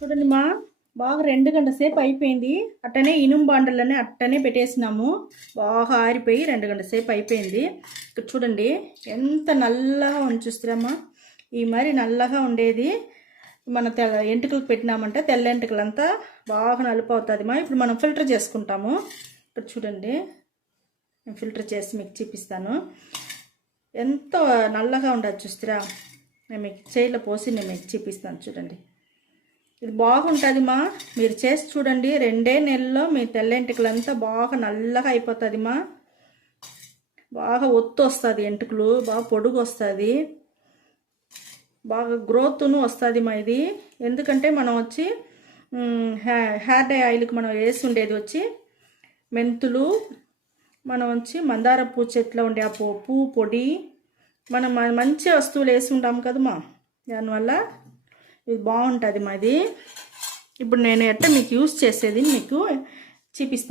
చూడండి మా బాగా రెండు గంటల సేపు అయిపోయింది. అట్టనే ఇనుము బాండలనే అట్టనే పెట్టేసినాము. బాగా ఆరిపోయి రెండు గంటల సేపు అయిపోయింది. ఇక్కడ చూడండి ఎంత నల్లగా ఉంది చూస్తారమ్మా ఈ మరి నల్లగా ఉండేది. మన తెల్ల ఎంటుకలకు పెట్టినామంటే తెల్ల ఎంటుకలంతా బాగా నలుపు అవుతుంది మా. ఇప్పుడు మనం ఫిల్టర్ చేసుకుంటాము. ఇక్కడ చూడండి నేను ఫిల్టర్ చేసి మీకు చూపిస్తాను. ఎంత నల్లగా ఉండదు చూస్తారా. నేను మీకు చేయిలో పోసి నేను మీకు చూపిస్తాను చూడండి. ఇది బాగుంటుంది మా మీరు చేసి చూడండి. రెండే నెలల్లో మీ తెల్లెంటికలంతా బాగా నల్లగా అయిపోతుంది మా బాగా ఒత్తు వస్తుంది ఎంటుకలు బాగా పొడుగు వస్తుంది బాగా గ్రోత్ను వస్తుంది మా ఇది? ఎందుకంటే మనం వచ్చి హెయిర్ డై ఆయిల్కి మనం వేసి ఉండేది వచ్చి మెంతులు మనం వచ్చి మందార పూ చెట్లో ఉండే ఆ పూ- పువ్వు పొడి మనం మంచి వస్తువులు వేసి ఉంటాం కదమ్మా. దానివల్ల ఇది బాగుంటుంది మాది. ఇప్పుడు నేను ఎట్ట మీకు యూస్ చేసేది మీకు చూపిస్తాను